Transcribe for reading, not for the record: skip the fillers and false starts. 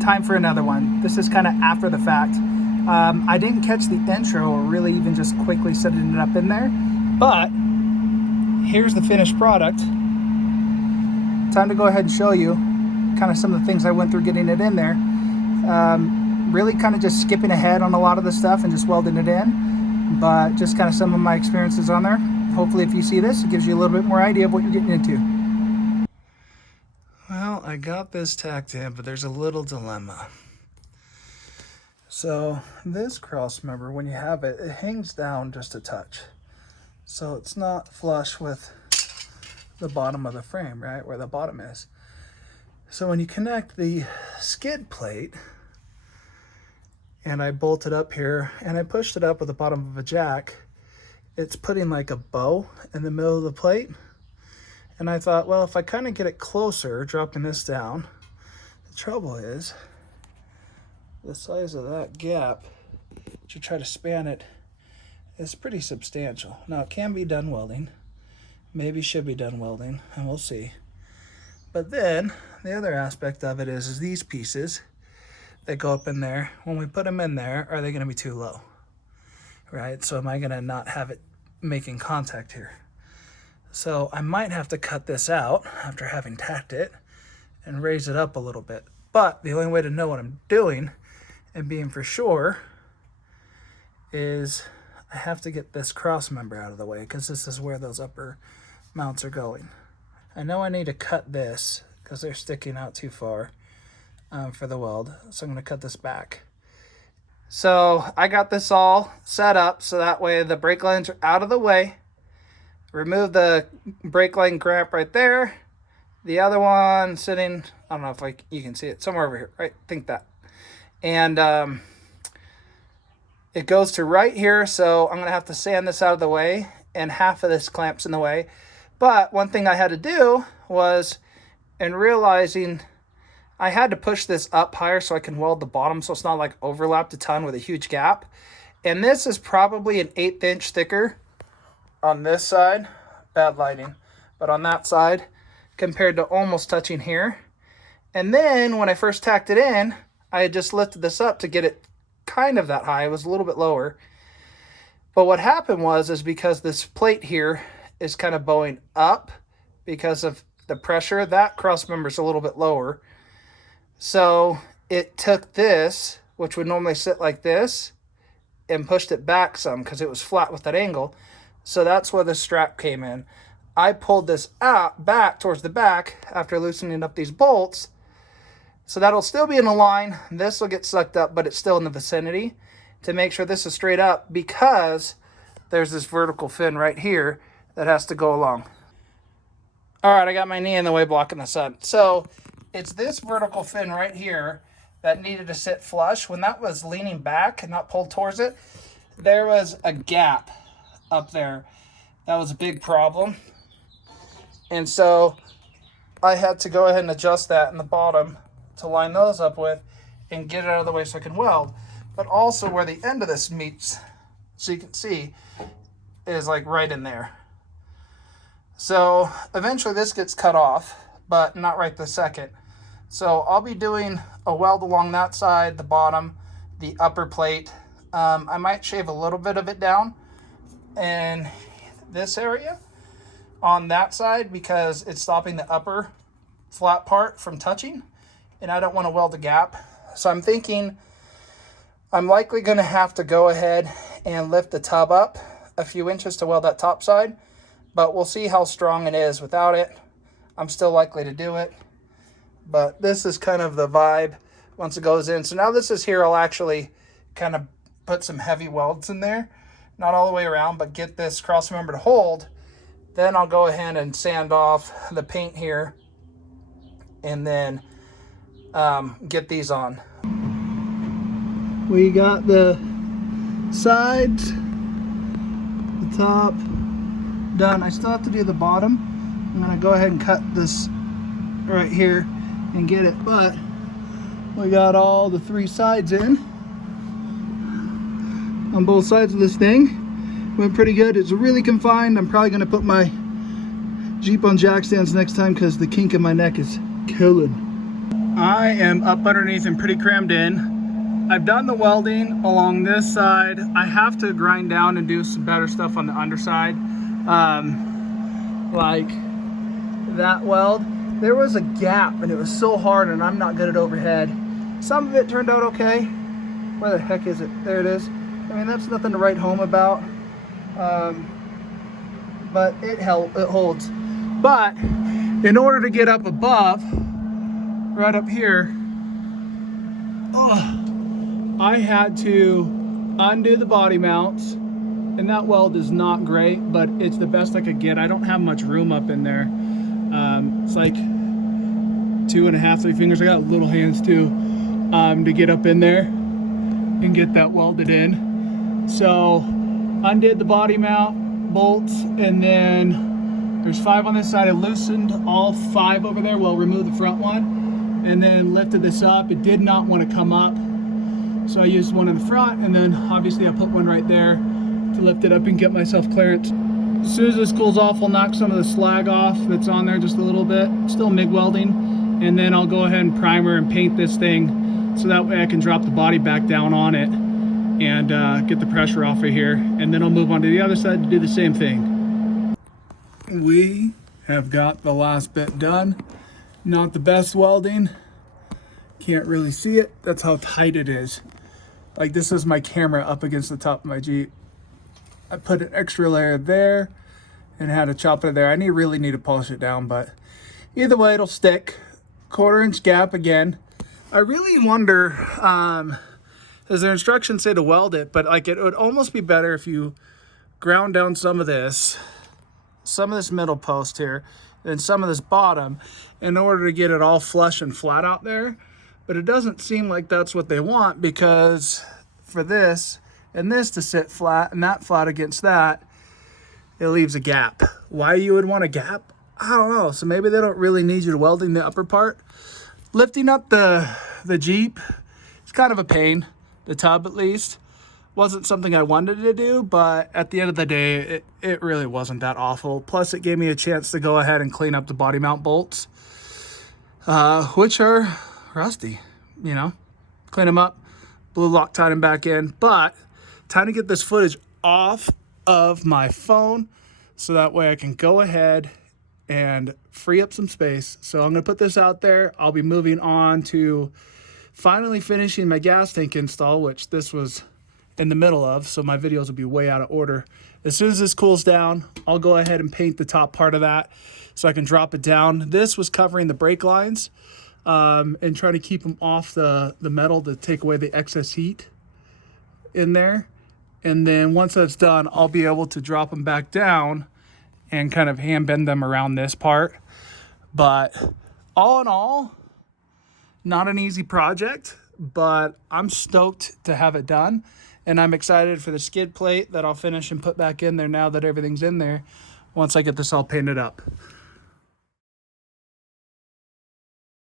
time for another one. This is kind of after the fact. I didn't catch the intro or really even just quickly setting it up in there, but here's the finished product. Time to go ahead and show you kind of some of the things I went through getting it in there. Really kind of just skipping ahead on a lot of the stuff and just welding it in, but just kind of some of my experiences on there. Hopefully if you see this, it gives you a little bit more idea of what you're getting into. Well, I got this tacked in, but there's a little dilemma. So this cross member, when you have it, it hangs down just a touch. So it's not flush with the bottom of the frame, right, where the bottom is. So when you connect the skid plate, and I bolted up here, and I pushed it up with the bottom of a jack, it's putting like a bow in the middle of the plate. And I thought, well, if I kind of get it closer, dropping this down, the trouble is the size of that gap to try to span it is pretty substantial. Now, it can be done welding, maybe should be done welding, and we'll see. But then the other aspect of it is these pieces that go up in there, when we put them in there, are they going to be too low? Right? So am I going to not have it making contact here? So I might have to cut this out after having tacked it and raise it up a little bit. But the only way to know what I'm doing and being for sure is I have to get this cross member out of the way, because this is where those upper mounts are going. I know I need to cut this because they're sticking out too far for the weld. So I'm going to cut this back. So I got this all set up so that way the brake lines are out of the way. Remove the brake line clamp right there. The other one sitting, I don't know if you can see it, somewhere over here, right? I think that. And it goes to right here, so I'm going to have to sand this out of the way, and half of this clamp's in the way. But one thing I had to do was, in realizing I had to push this up higher so I can weld the bottom so it's not like overlapped a ton with a huge gap. And this is probably an 1/8 inch thicker on this side, bad lighting, but on that side compared to almost touching here. And then when I first tacked it in, I had just lifted this up to get it kind of that high. It was a little bit lower. But what happened is because this plate here is kind of bowing up because of the pressure, that cross member is a little bit lower. So it took this, which would normally sit like this, and pushed it back some because it was flat with that angle. So that's where the strap came in. I pulled this out back towards the back after loosening up these bolts. So that'll still be in a line. This will get sucked up, but it's still in the vicinity to make sure this is straight up, because there's this vertical fin right here that has to go along. All right, I got my knee in the way blocking the sun. So it's this vertical fin right here that needed to sit flush. When that was leaning back and not pulled towards it, there was a gap up there. That was a big problem. And so I had to go ahead and adjust that in the bottom to line those up with and get it out of the way so I can weld. But also where the end of this meets, so you can see, is like right in there. So eventually this gets cut off, but not right this second. So I'll be doing a weld along that side, the bottom, the upper plate. I might shave a little bit of it down in this area on that side because it's stopping the upper flat part from touching, and I don't want to weld a gap. So I'm thinking I'm likely going to have to go ahead and lift the tub up a few inches to weld that top side, but we'll see how strong it is without it. I'm still likely to do it, but this is kind of the vibe once it goes in. So now this is here, I'll actually kind of put some heavy welds in there, not all the way around, but get this cross member to hold. Then I'll go ahead and sand off the paint here and then get these on. We got the sides, the top done. I still have to do the bottom. I'm gonna go ahead and cut this right here and get it, but we got all the 3 sides in on both sides of this thing. Went pretty good. It's really confined. I'm probably gonna put my Jeep on jack stands next time because the kink in my neck is killing. I am up underneath and pretty crammed in. I've done the welding along this side. I have to grind down and do some better stuff on the underside. Like that weld, there was a gap and it was so hard, and I'm not good at overhead. Some of it turned out okay. Where the heck is it? There it is. I mean, that's nothing to write home about. But it holds. But in order to get up above, right up here, I had to undo the body mounts, and that weld is not great, but it's the best I could get. I don't have much room up in there. It's like 2.5, 3 fingers. I got little hands too, to get up in there and get that welded in. So undid the body mount bolts, and then there's 5 on this side. I loosened all 5 over there. Well, removed the front one, and then lifted this up. It did not want to come up, so I used one in the front, and then obviously I put one right there to lift it up and get myself clearance. As soon as this cools off, I'll knock some of the slag off that's on there just a little bit. Still MIG welding, and then I'll go ahead and primer and paint this thing so that way I can drop the body back down on it and get the pressure off of here, and then I'll move on to the other side to do the same thing. We have got the last bit done. Not the best welding. Can't really see it. That's how tight it is. Like, this is my camera up against the top of my Jeep. I put an extra layer there and had to chop it there. I really need to polish it down, but either way, it'll stick. 1/4 inch gap again. I really wonder, as their instructions say to weld it, but like it would almost be better if you ground down some of this middle post here and some of this bottom in order to get it all flush and flat out there. But it doesn't seem like that's what they want, because for this and this to sit flat and that flat against that, it leaves a gap. Why you would want a gap, I don't know. So maybe they don't really need you to welding the upper part. Lifting up the Jeep, it's kind of a pain. The tub, at least, wasn't something I wanted to do, but at the end of the day, it really wasn't that awful. Plus, it gave me a chance to go ahead and clean up the body mount bolts, which are rusty, you know. Clean them up, blue Loctite them back in. But time to get this footage off of my phone so that way I can go ahead and free up some space. So I'm gonna put this out there. I'll be moving on to finally finishing my gas tank install, which this was in the middle of, so my videos will be way out of order. As soon as this cools down, I'll go ahead and paint the top part of that so I can drop it down. This was covering the brake lines and trying to keep them off the metal to take away the excess heat in there. And then once that's done, I'll be able to drop them back down and kind of hand bend them around this part. But all in all, not an easy project, but I'm stoked to have it done. And I'm excited for the skid plate that I'll finish and put back in there now that everything's in there once I get this all painted up.